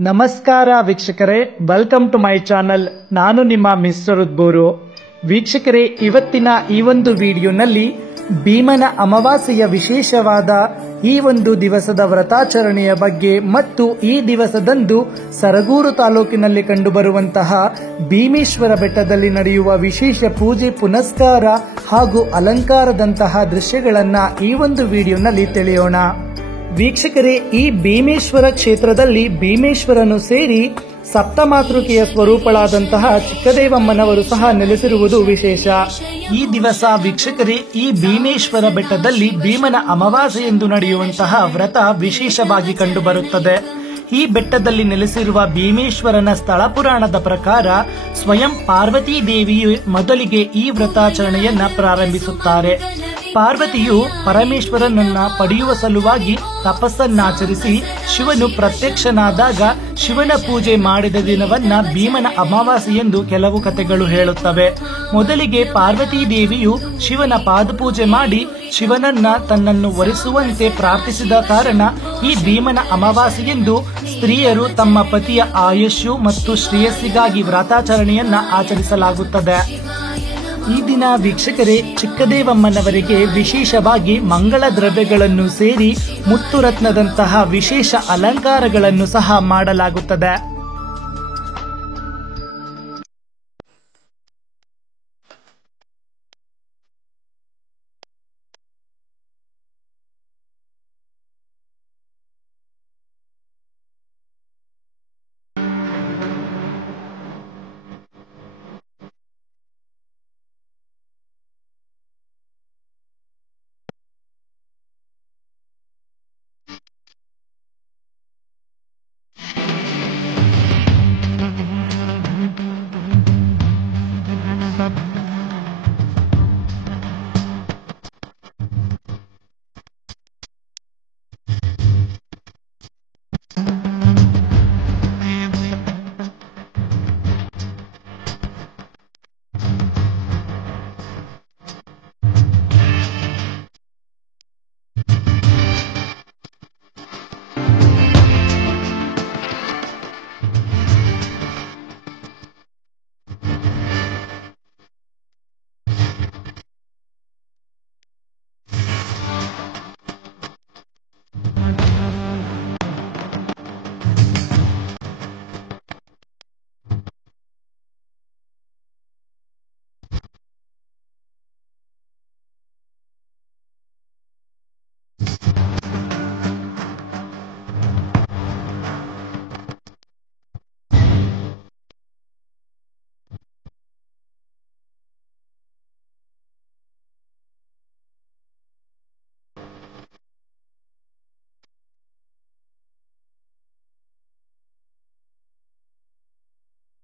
ನಮಸ್ಕಾರ ವೀಕ್ಷಕರೇ, welcome to my channel. ನಾನು ನಿಮ್ಮ ಮಿಸ್ಟರ್ ಉದ್ಬೂರು. ವೀಕ್ಷಕರೇ, ಇವತ್ತಿನ ಈ ಒಂದು ವಿಡಿಯೋನಲ್ಲಿ ಭೀಮನ ಅಮಾವಾಸ್ಯೆಯ ವಿಶೇಷವಾದ ಈ ಒಂದು ದಿವಸದ ವ್ರತಾಚರಣೆಯ ಬಗ್ಗೆ ಮತ್ತು ಈ ದಿವಸದಂದು ಸರಗೂರು ತಾಲೂಕಿನಲ್ಲಿ ಕಂಡುಬರುವಂತಹ ಭೀಮೇಶ್ವರ ಬೆಟ್ಟದಲ್ಲಿ ನಡೆಯುವ ವಿಶೇಷ ಪೂಜೆ ಪುನಸ್ಕಾರ ಹಾಗೂ ಅಲಂಕಾರದಂತಹ ದೃಶ್ಯಗಳನ್ನ ಈ ಒಂದು ವಿಡಿಯೋನಲ್ಲಿ ತಿಳಿಯೋಣ. ವೀಕ್ಷಕರೇ, ಈ ಭೀಮೇಶ್ವರ ಕ್ಷೇತ್ರದಲ್ಲಿ ಭೀಮೇಶ್ವರನು ಸೇರಿ ಸಪ್ತಮಾತೃಕೆಯ ಸ್ವರೂಪಳಾದಂತಹ ಚಿಕ್ಕದೇವಮ್ಮನವರು ಸಹ ನೆಲೆಸಿರುವುದು ವಿಶೇಷ. ಈ ದಿವಸ ವೀಕ್ಷಕರೇ, ಈ ಭೀಮೇಶ್ವರ ಬೆಟ್ಟದಲ್ಲಿ ಭೀಮನ ಅಮಾವಾಸ್ಯೆ ಎಂದು ನಡೆಯುವಂತಹ ವ್ರತ ವಿಶೇಷವಾಗಿ ಕಂಡುಬರುತ್ತದೆ. ಈ ಬೆಟ್ಟದಲ್ಲಿ ನೆಲೆಸಿರುವ ಭೀಮೇಶ್ವರನ ಸ್ಥಳ ಪುರಾಣದ ಪ್ರಕಾರ ಸ್ವಯಂ ಪಾರ್ವತೀ ದೇವಿಯು ಮೊದಲಿಗೆ ಈ ವ್ರತಾಚರಣೆಯನ್ನ ಪ್ರಾರಂಭಿಸುತ್ತಾರೆ. ಪಾರ್ವತಿಯು ಪರಮೇಶ್ವರನನ್ನ ಪಡೆಯುವ ಸಲುವಾಗಿ ತಪಸ್ಸನ್ನಾಚರಿಸಿ ಶಿವನು ಪ್ರತ್ಯಕ್ಷನಾದಾಗ ಶಿವನ ಪೂಜೆ ಮಾಡಿದ ದಿನವನ್ನ ಭೀಮನ ಅಮಾವಾಸ್ಯೆ ಎಂದು ಕೆಲವು ಕಥೆಗಳು ಹೇಳುತ್ತವೆ. ಮೊದಲಿಗೆ ಪಾರ್ವತೀ ದೇವಿಯು ಶಿವನ ಪಾದಪೂಜೆ ಮಾಡಿ ಶಿವನನ್ನ ತನ್ನನ್ನು ವರಿಸುವಂತೆ ಪ್ರಾರ್ಥಿಸಿದ ಕಾರಣ ಈ ಭೀಮನ ಅಮಾವಾಸ್ಯೆಯೆಂದು ಸ್ತ್ರೀಯರು ತಮ್ಮ ಪತಿಯ ಆಯುಷ್ಯು ಮತ್ತು ಶ್ರೇಯಸ್ಸಿಗಾಗಿ ವ್ರತಾಚರಣೆಯನ್ನ ಆಚರಿಸಲಾಗುತ್ತದೆ. ಈ ದಿನ ವೀಕ್ಷಕರೇ, ಚಿಕ್ಕದೇವಮ್ಮನವರಿಗೆ ವಿಶೇಷವಾಗಿ ಮಂಗಳ ದ್ರವ್ಯಗಳನ್ನು ಸೇರಿ ಮುತ್ತು ರತ್ನದಂತಹ ವಿಶೇಷ ಅಲಂಕಾರಗಳನ್ನು ಸಹ ಮಾಡಲಾಗುತ್ತದೆ.